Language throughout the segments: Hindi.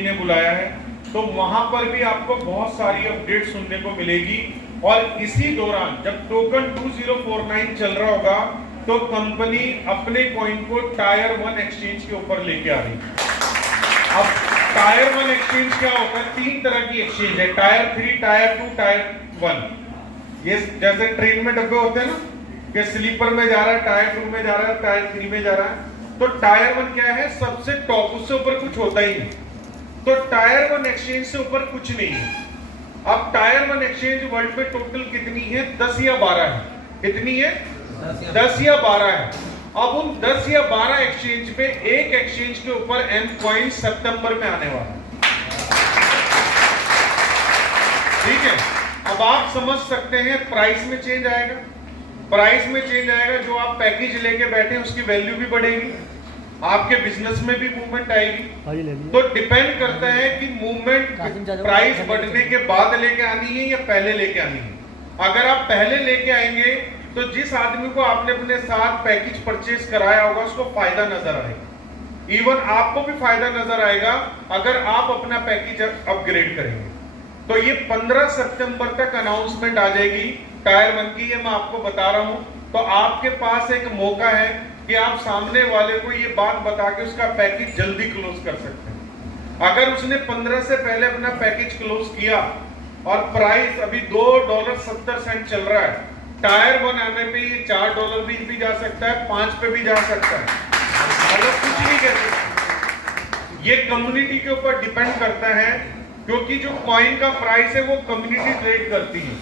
ने बुलाया है, तो वहां पर भी आपको बहुत सारी अपडेट सुनने को मिलेगी। और इसी दौरान जब टोकन 2049 चल रहा होगा तो कंपनी अपने कॉइन को टायर 1 एक्सचेंज के ऊपर लेके आ रही है। अब टायर 1 एक्सचेंज क्या होता है? 3 तरह की एक्सचेंज है, टायर 3, टायर 2, टायर 1। ये जैसे ट्रेन में डब्बे होते हैं ना कि स्लीपर में जा रहा है, टायर 2 में जा रहा है, टायर 3 में जा रहा है। तो टायर 1 क्या है? सबसे टॉप, उससे ऊपर कुछ होता ही नहीं। तो टायर 1 एक्सचेंज से ऊपर कुछ नहीं है। अब टायर 1 एक्सचेंज वर्ल्ड में टोटल कितनी है? 10 या 12 है। कितनी है? 10 या 12 है। अब उन 10 या 12 एक्सचेंज पे एक एक्सचेंज के ऊपर एम कॉइन सितंबर में आने वाला है। ठीक है, अब आप समझ सकते हैं प्राइस में चेंज आएगा। प्राइस में चेंज आएगा, जो आप पैकेज लेके बैठे हैं उसकी वैल्यू भी बढ़ेगी, आपके बिजनेस में भी मूवमेंट आएगी। तो डिपेंड करता है कि मूवमेंट प्राइस बढ़ने के बाद लेके आनी है या पहले लेके आनी है। अगर आप पहले लेके आएंगे तो जिस आदमी को आपने अपने साथ पैकेज परचेज कराया होगा उसको फायदा नजर आएगा। इवन आपको भी फायदा नजर आएगा अगर आप अपना पैकेज अपग्रेड करेंगे। तो ये 15 सितंबर तक अनाउंसमेंट आ जाएगी टायर 1 की, ये मैं आपको बता रहा हूं। तो आपके पास एक मौका है कि आप सामने वाले को ये बात बता के उसका पैकेज जल्दी क्लोज कर सकते हैं। अगर उसने 15 से पहले अपना पैकेज क्लोज किया और प्राइस अभी $2.70 चल रहा है, टायर 1 आने पे ये $4 भी जा सकता है, 5 पे भी जा सकता है, मतलब कुछ नहीं कह सकते। ये कम्युनिटी के ऊपर डिपेंड करता है, क्योंकि जो कॉइन का प्राइस है वो कम्युनिटी ट्रेड करती है।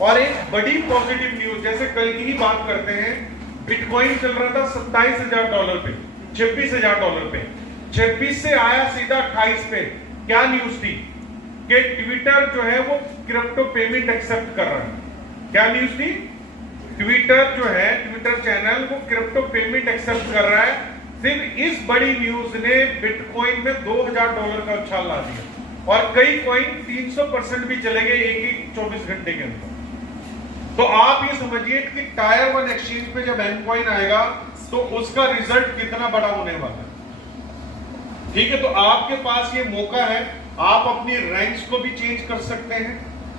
और एक बड़ी पॉजिटिव न्यूज, जैसे कल की ही बात करते हैं, बिटकॉइन चल रहा था $27,000 पे, $26,000 पे, 26 से आया सीधा 28 पे। क्या न्यूज थी? कि ट्विटर जो है वो क्रिप्टो पेमेंट एक्सेप्ट कर रहा है। क्या न्यूज थी? ट्विटर जो है, ट्विटर चैनल, वो क्रिप्टो पेमेंट एक्सेप्ट कर रहा है। सिर्फ इस बड़ी न्यूज ने बिटकॉइन में $2,000 का उछाल ला दिया और कई कॉइन 300% भी चले गए एक ही 24 घंटे के अंदर। तो आप ये समझिए कि टायर 1 एक्सचेंज पे जब एम कॉइन आएगा तो उसका रिजल्ट कितना बड़ा होने वाला है। ठीक है, तो आपके पास ये मौका है, आप अपनी रैंक्स को भी चेंज कर सकते हैं।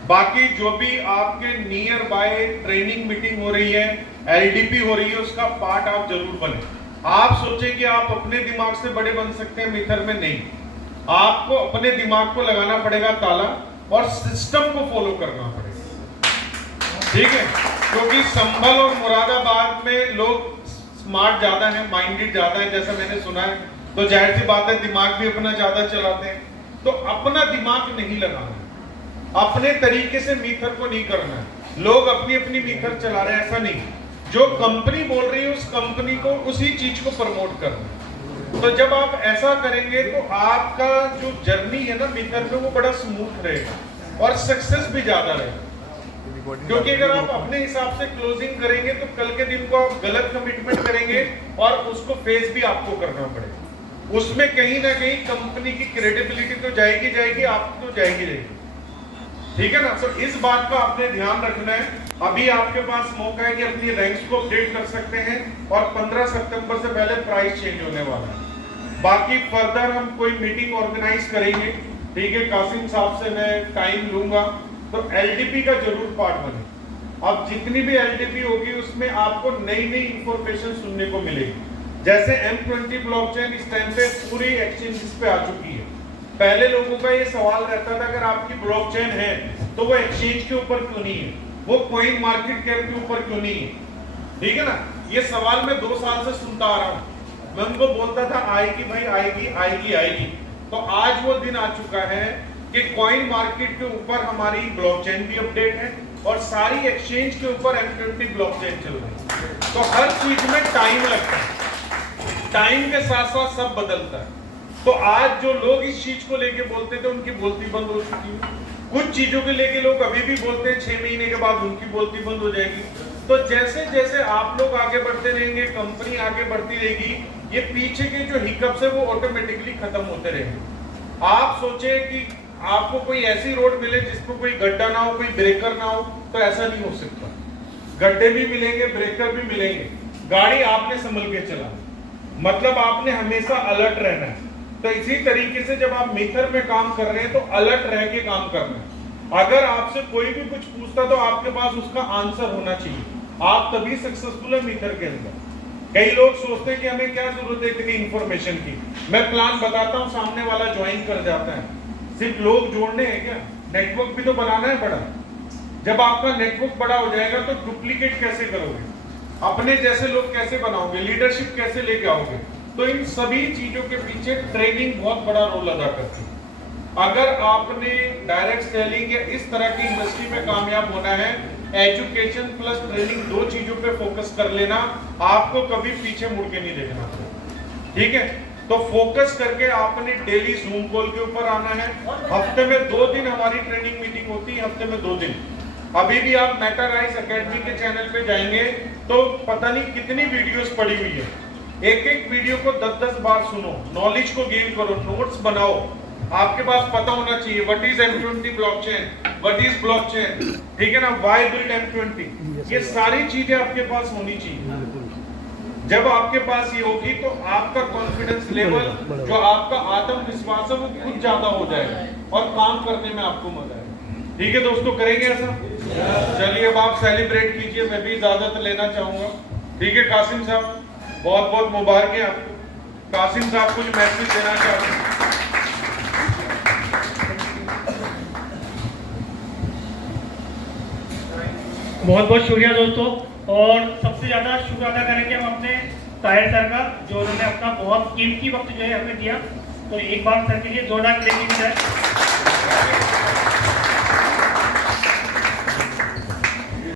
बाकी जो भी आपके नियर बाय ट्रेनिंग मीटिंग हो रही है, एलडीपी हो रही है, उसका पार्ट आप जरूर बने। आप सोचें कि आप अपने दिमाग से बड़े बन सकते हैं, मिथर में नहीं। आपको अपने दिमाग को लगाना पड़ेगा ताला और सिस्टम को फॉलो करना पड़ेगा। ठीक है, क्योंकि संभल और मुरादाबाद में लोग स्मार्ट ज्यादा हैं, माइंडेड ज्यादा है, जैसा मैंने सुना है। तो जाहिर सी बात है दिमाग भी अपना ज्यादा चलाते हैं। तो अपना दिमाग नहीं लगाना है, अपने तरीके से मीथर को नहीं करना है। लोग अपनी अपनी मीथर चला रहे हैं, ऐसा नहीं। जो कंपनी बोल रही है उस कंपनी को, उसी चीज को प्रमोट करना है। तो जब आप ऐसा करेंगे तो आपका जो जर्नी है ना मीथर में, वो बड़ा स्मूथ रहेगा और सक्सेस भी ज्यादा रहेगा। क्योंकि अगर आप अपने हिसाब से क्लोजिंग करेंगे तो कल के दिन को आप गलत कमिटमेंट करेंगे और उसको फेस भी आपको करना पड़ेगा। उसमें कहीं ना कहीं कंपनी की क्रेडिबिलिटी तो जाएगी, आप तो जाएगी। ठीक है ना? तो इस बात का आपने ध्यान रखना है। अभी आपके पास मौका है कि अपनी रैंक्स को अपडेट कर सकते हैं और 15 सितंबर से पहले प्राइस चेंज होने वाला है। बाकी फर्दर हम कोई मीटिंग ऑर्गेनाइज करेंगे। ठीक है, कासिम साहब से मैं टाइम लूंगा, तो एलडीपी का जरूर पार्ट बने। अब जितनी भी एलडीपी होगी उसमें आपको नई नई इंफॉर्मेशन सुनने को मिलेगी। जैसे M20 ब्लॉकचेन इस टाइम पे पूरी एक्सचेंजेस पे आ चुकी है। पहले लोगों का ये सवाल रहता था अगर आपकी ब्लॉकचेन है तो वो एक्सचेंज के ऊपर क्यों नहीं है, वो कॉइन मार्केट कैप के ऊपर क्यों नहीं है। ठीक है ना? ये सवाल मैं 2 साल से सुनता आ रहा हूँ। मैं उनको बोलता था आएगी भाई, आएगी आएगी आएगी। तो आज वो दिन आ चुका है कि कॉइन मार्केट के ऊपर हमारी ब्लॉकचेन भी अपडेट है और सारी एक्सचेंज के ऊपर M20 ब्लॉकचेन चल रही है। तो हर चीज में टाइम लगता है, टाइम के साथ साथ सब बदलता है। तो आज जो लोग इस चीज को लेके बोलते थे उनकी बोलती बंद हो चुकी है। कुछ चीजों के लेके लोग अभी भी बोलते हैं, 6 महीने के बाद उनकी बोलती बंद हो जाएगी। तो जैसे जैसे आप लोग आगे बढ़ते रहेंगे, कंपनी आगे बढ़ती रहेगी, ये पीछे के जो हिकअप्स है वो ऑटोमेटिकली खत्म होते रहेंगे। आप सोचे कि आपको कोई ऐसी रोड मिले जिसमें कोई गड्ढा ना हो, कोई ब्रेकर ना हो, तो ऐसा नहीं हो सकता। गड्ढे भी मिलेंगे, ब्रेकर भी मिलेंगे। गाड़ी आपने संभल के चलाना, मतलब आपने हमेशा अलर्ट रहना है। तो इसी तरीके से जब आप मीथर में काम कर रहे हैं तो अलर्ट रह के काम करना है। अगर आपसे कोई भी कुछ पूछता तो आपके पास उसका आंसर होना चाहिए, आप तभी सक्सेसफुल है मीथर के अंदर। कई लोग सोचते हैं कि हमें क्या जरूरत है इतनी इंफॉर्मेशन की, मैं प्लान बताता हूं सामने वाला ज्वाइन कर जाता है। सिर्फ लोग जोड़ने हैं क्या, नेटवर्क भी तो बनाना है बड़ा। जब आपका नेटवर्क बड़ा हो जाएगा तो डुप्लीकेट कैसे करोगे, अपने जैसे लोग कैसे बनाओगे, लीडरशिप कैसे लेके आओगे। तो इन सभी चीजों के पीछे ट्रेनिंग बहुत बड़ा रोल अदा करती है। अगर आपने डायरेक्ट सेलिंग या इस तरह की इंडस्ट्री में कामयाब होना है, एजुकेशन प्लस ट्रेनिंग दो चीजों पे फोकस कर लेना, आपको कभी पीछे मुड़ के नहीं देखना। ठीक है, तो फोकस करके आपने डेली जूम कॉल के ऊपर आना है। हफ्ते में 2 दिन हमारी ट्रेनिंग मीटिंग होती है, हफ्ते में 2 दिन। अभी भी आप मेटाराइज एकेडमी के चैनल पे जाएंगे तो पता नहीं कितनी वीडियोस पड़ी हुई है। एक एक वीडियो को 10-10 बार सुनो, नॉलेज को गेन करो, नोट्स बनाओ। आपके पास पता होना चाहिए what is M20 blockchain, what is blockchain, ठीक है ना, व्हाई बिल्ड M20, ये सारी चीजें आपके पास होनी चाहिए। जब आपके पास ये होगी तो आपका कॉन्फिडेंस लेवल, जो आपका आत्मविश्वास है, वो खुद ज्यादा हो जाएगा और काम करने में आपको मजा आएगा। ठीक है दोस्तों, करेंगे ऐसा? चलिए अब आप सेलिब्रेट कीजिए, मैं भी इजाजत लेना चाहूंगा। ठीक है कासिम साहब, बहुत बहुत मुबारक आपको। कासिम साहब कुछ मैसेज देना चाहते हैं? बहुत बहुत शुक्रिया दोस्तों, और सबसे ज्यादा शुक्र अदा करेंगे हम अपने ताहिर सर का, जो उन्होंने अपना बहुत कीमती वक्त जो है हमें दिया। तो एक बार सर के लिए जोरदार क्लैपिंग है।